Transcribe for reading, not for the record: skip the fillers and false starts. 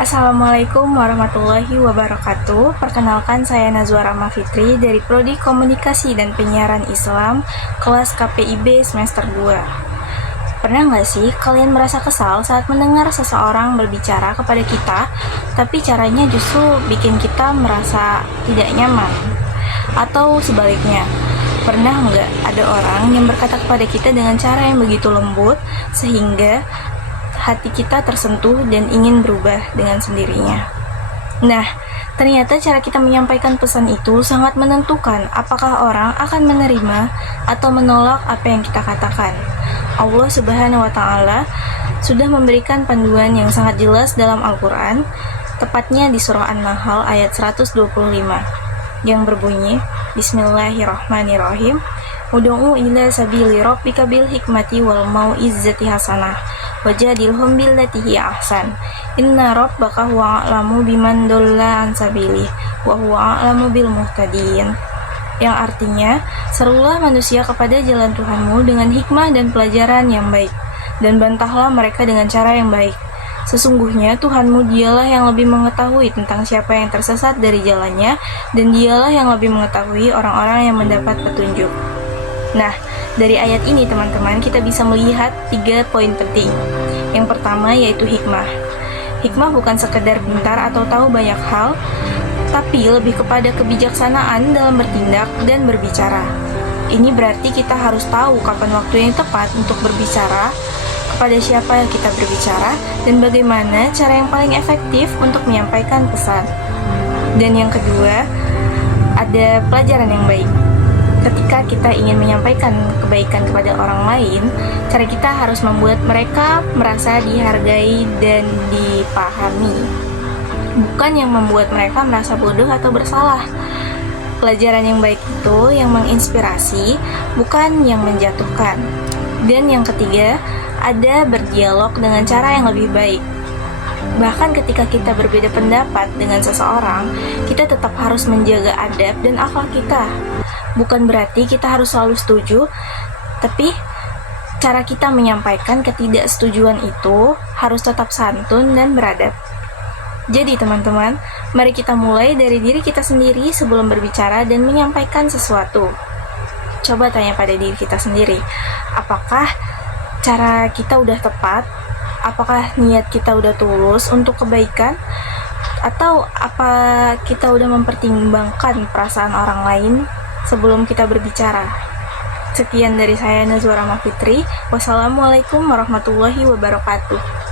Assalamualaikum warahmatullahi wabarakatuh. Perkenalkan, saya Nazwa Rahma Fitri dari Prodi Komunikasi dan Penyiaran Islam kelas KPIB semester 2. Pernah nggak sih kalian merasa kesal saat mendengar seseorang berbicara kepada kita, tapi caranya justru bikin kita merasa tidak nyaman? Atau sebaliknya, pernah nggak ada orang yang berkata kepada kita dengan cara yang begitu lembut, sehingga hati kita tersentuh dan ingin berubah dengan sendirinya? Nah, ternyata cara kita menyampaikan pesan itu sangat menentukan apakah orang akan menerima atau menolak apa yang kita katakan. Allah Subhanahu wa Ta'ala sudah memberikan panduan yang sangat jelas dalam Al-Quran, tepatnya di Surah An-Nahl ayat 125, yang berbunyi, Bismillahirrahmanirrahim, Udu'u ila sabili rabbika bil hikmati wal mau'izzati hasanah wajadilhum billati hiya ahsan inna rabbaka huwa a'lamu biman dhalla an sabilihi wa huwa a'lamu bil muhtadin. Yang artinya, serulah manusia kepada jalan Tuhanmu dengan hikmah dan pelajaran yang baik, dan bantahlah mereka dengan cara yang baik. Sesungguhnya Tuhanmu dialah yang lebih mengetahui tentang siapa yang tersesat dari jalannya, dan dialah yang lebih mengetahui orang-orang yang mendapat petunjuk. Nah, dari ayat ini teman-teman kita bisa melihat 3 poin penting. Yang pertama yaitu hikmah. Hikmah bukan sekedar pintar atau tahu banyak hal, tapi lebih kepada kebijaksanaan dalam bertindak dan berbicara. Ini berarti kita harus tahu kapan waktu yang tepat untuk berbicara, kepada siapa yang kita berbicara, dan bagaimana cara yang paling efektif untuk menyampaikan pesan. Dan yang kedua, ada pelajaran yang baik. Ketika kita ingin menyampaikan kebaikan kepada orang lain, cara kita harus membuat mereka merasa dihargai dan dipahami, bukan yang membuat mereka merasa bodoh atau bersalah. Pelajaran yang baik itu yang menginspirasi, bukan yang menjatuhkan. Dan yang ketiga, ada berdialog dengan cara yang lebih baik. Bahkan ketika kita berbeda pendapat dengan seseorang, kita tetap harus menjaga adab dan akhlak kita. Bukan berarti kita harus selalu setuju, tapi cara kita menyampaikan ketidaksetujuan itu harus tetap santun dan beradab. Jadi teman-teman, mari kita mulai dari diri kita sendiri sebelum berbicara dan menyampaikan sesuatu. Coba tanya pada diri kita sendiri, apakah cara kita udah tepat? Apakah niat kita udah tulus untuk kebaikan? Atau apa kita udah mempertimbangkan perasaan orang lain sebelum kita berbicara? Sekian dari saya, Nazwa Rahma Fitri. Wassalamualaikum warahmatullahi wabarakatuh.